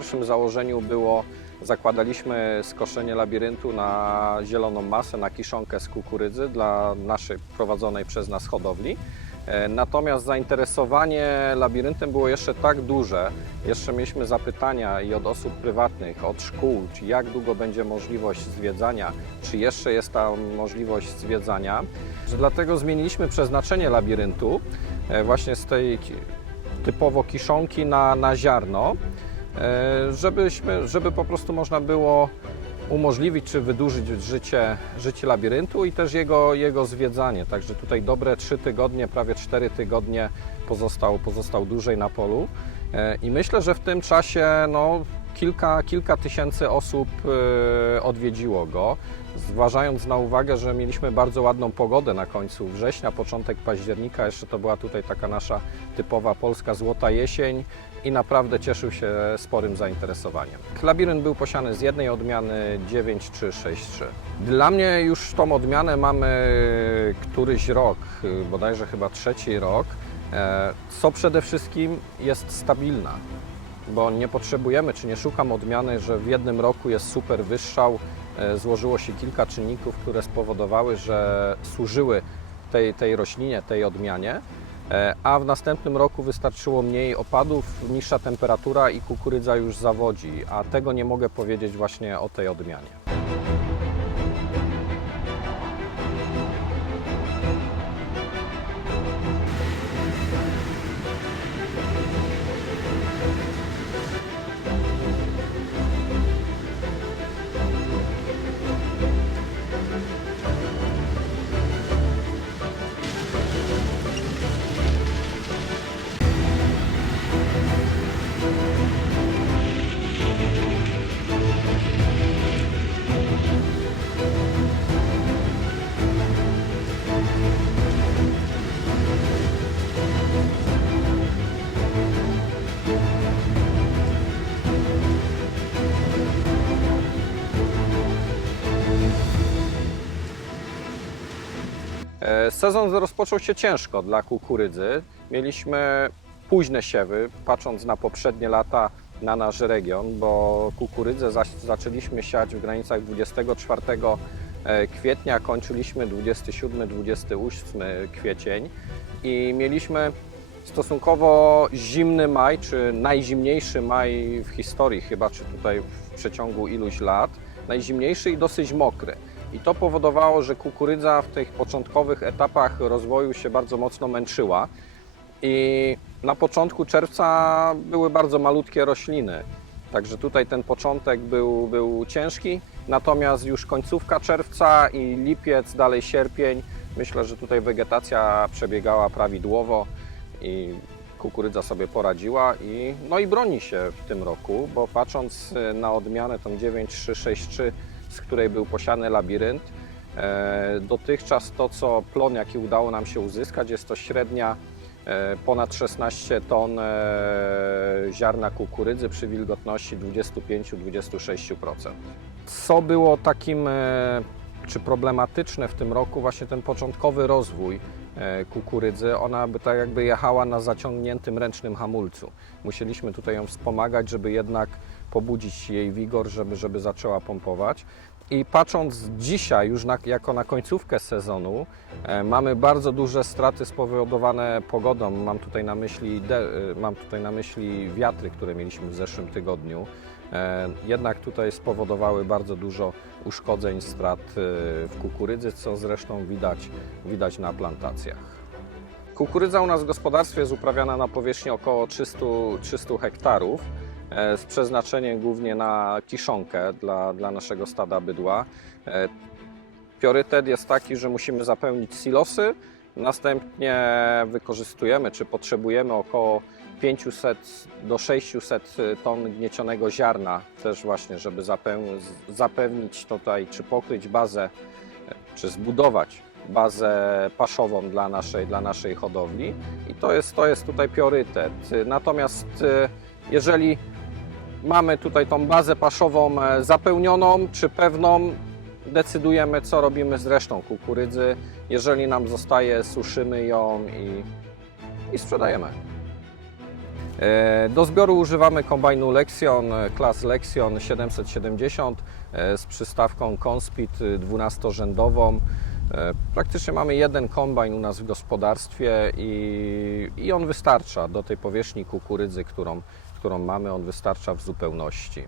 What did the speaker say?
pierwszym założeniu było, zakładaliśmy skoszenie labiryntu na zieloną masę, na kiszonkę z kukurydzy dla naszej prowadzonej przez nas hodowli. E, Natomiast zainteresowanie labiryntem było jeszcze tak duże, jeszcze mieliśmy zapytania i od osób prywatnych, od szkół, czy jak długo będzie możliwość zwiedzania, czy jeszcze jest ta możliwość zwiedzania, dlatego zmieniliśmy przeznaczenie labiryntu e, właśnie z tej typowo kiszonki na, na ziarno, żebyśmy, żeby po prostu można było umożliwić czy wydłużyć życie, życie labiryntu i też jego, jego zwiedzanie. Także tutaj dobre 3 tygodnie, prawie 4 tygodnie pozostał, pozostał dłużej na polu. E, I myślę, że w tym czasie no, kilka, kilka tysięcy osób e, odwiedziło go. Zważając na uwagę, że mieliśmy bardzo ładną pogodę na końcu września, początek października, jeszcze to była tutaj taka nasza typowa polska złota jesień i naprawdę cieszył się sporym zainteresowaniem. Labirynt był posiany z jednej odmiany 9363. Dla mnie już tą odmianę mamy któryś rok, bodajże chyba trzeci rok, e, co przede wszystkim jest stabilna bo nie potrzebujemy, czy nie szukam odmiany, że w jednym roku jest super wyższał. E, Złożyło się kilka czynników, które spowodowały, że służyły tej, tej roślinie, tej odmianie, E, a w następnym roku wystarczyło mniej opadów, niższa temperatura i kukurydza już zawodzi, a tego nie mogę powiedzieć właśnie o tej odmianie. Sezon rozpoczął się ciężko dla kukurydzy. Mieliśmy późne siewy, patrząc na poprzednie lata na nasz region, bo kukurydzę zaczęliśmy siać w granicach 24 e, kwietnia, kończyliśmy 27-28 kwiecień i mieliśmy stosunkowo zimny maj, czy najzimniejszy maj w historii chyba, czy tutaj w przeciągu iluś lat, najzimniejszy i dosyć mokry. I to powodowało, że kukurydza w tych początkowych etapach rozwoju się bardzo mocno męczyła. I na początku czerwca były bardzo malutkie rośliny. Także tutaj ten początek był, był ciężki, natomiast już końcówka czerwca i lipiec, dalej sierpień, myślę, że tutaj wegetacja przebiegała prawidłowo i kukurydza sobie poradziła i, no i broni się w tym roku, bo patrząc na odmianę tą 9363, z której był posiany labirynt, e, dotychczas to, co plon, jaki udało nam się uzyskać, jest to średnia e, ponad 16 ton e, ziarna kukurydzy przy wilgotności 25-26%. Co było takim czy problematyczne w tym roku, właśnie ten początkowy rozwój kukurydzy, ona by tak jakby jechała na zaciągniętym ręcznym hamulcu. Musieliśmy tutaj ją wspomagać, żeby jednak pobudzić jej wigor, żeby, żeby zaczęła pompować. I patrząc dzisiaj już na, jako na końcówkę sezonu, e, mamy bardzo duże straty spowodowane pogodą. Mam tutaj na myśli, de, e, mam tutaj na myśli wiatry, które mieliśmy w zeszłym tygodniu. E, jednak tutaj spowodowały bardzo dużo uszkodzeń, strat e, w kukurydzy, co zresztą widać, widać na plantacjach. Kukurydza u nas w gospodarstwie jest uprawiana na powierzchni około 300, 300 hektarów z przeznaczeniem głównie na kiszonkę dla, dla naszego stada bydła. E, Priorytet jest taki, że musimy zapełnić silosy, następnie wykorzystujemy czy potrzebujemy około 500 do 600 ton gniecionego ziarna też właśnie, żeby zapewnić tutaj czy pokryć bazę, e, czy zbudować bazę paszową dla naszej, dla naszej hodowli i to jest, to jest tutaj priorytet. Natomiast e, jeżeli mamy tutaj tą bazę paszową e, zapełnioną czy pewną, decydujemy co robimy z resztą kukurydzy. Jeżeli nam zostaje, suszymy ją i, i sprzedajemy. E, Do zbioru używamy kombajnu Lexion, e, klas Lexion 770 e, z przystawką Conspeed 12-rzędową. E, Praktycznie mamy jeden kombajn u nas w gospodarstwie i, i on wystarcza do tej powierzchni kukurydzy, którą, którą mamy, on wystarcza w zupełności.